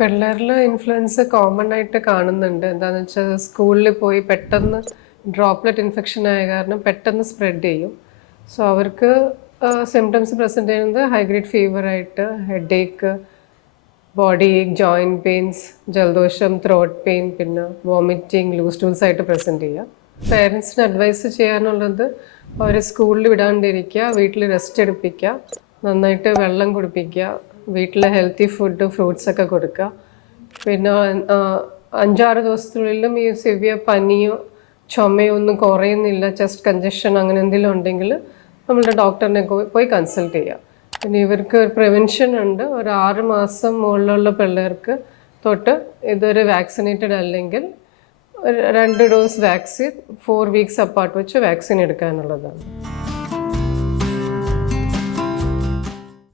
പിള്ളേരിൽ influence common ആയിട്ട് കാണുന്നുണ്ട്. എന്താണെന്ന് വെച്ചാൽ സ്കൂളിൽ പോയി പെട്ടെന്ന് ഡ്രോപ്ലെറ്റ് ഇൻഫെക്ഷൻ ആയ കാരണം പെട്ടെന്ന് സ്പ്രെഡ് ചെയ്യും. സോ അവർക്ക് സിംറ്റംസ് പ്രസൻറ്റ് ചെയ്യുന്നത് ഹൈ ഗ്രേഡ് ഫീവറായിട്ട്, ഹെഡേക്ക്, ബോഡി ഏക്ക്, ജോയിൻറ്റ് പെയിൻസ്, ജലദോഷം, ത്രോട്ട് പെയിൻ, പിന്നെ വോമിറ്റിംഗ്, ലൂസ് ടൂൾസ് ആയിട്ട് പ്രസൻറ്റ് ചെയ്യുക. പേരൻസിന് അഡ്വൈസ് ചെയ്യാനുള്ളത് അവർ സ്കൂളിൽ വിടാണ്ടിരിക്കുക, വീട്ടിൽ റെസ്റ്റ് എടുപ്പിക്കുക, നന്നായിട്ട് വെള്ളം കുടിപ്പിക്കുക, വീട്ടിൽ ഹെൽത്തി ഫുഡ് ഫ്രൂട്ട്സ് ഒക്കെ കൊടുക്കുക. പിന്നെ 5-6 ദിവസത്തിനുള്ളിലും ഈ സിവിയർ പനിയോ ചുമയോ ഒന്നും കുറയുന്നില്ല, ചെസ്റ്റ് കഞ്ചഷൻ അങ്ങനെ എന്തെങ്കിലും ഉണ്ടെങ്കിൽ നമ്മളുടെ ഡോക്ടറിനെ പോയി കൺസൾട്ട് ചെയ്യുക. പിന്നെ ഇവർക്ക് പ്രിവെൻഷൻ ഉണ്ട്. ഒരു 6 മാസം മുകളിലുള്ള പിള്ളേർക്ക് തൊട്ട് ഇതൊരു വാക്സിനേറ്റഡ് അല്ലെങ്കിൽ 2 ഡോസ് വാക്സിൻ 4 വീക്സ് അപ്പാർട്ട് വെച്ച് വാക്സിൻ എടുക്കാനുള്ളതാണ്.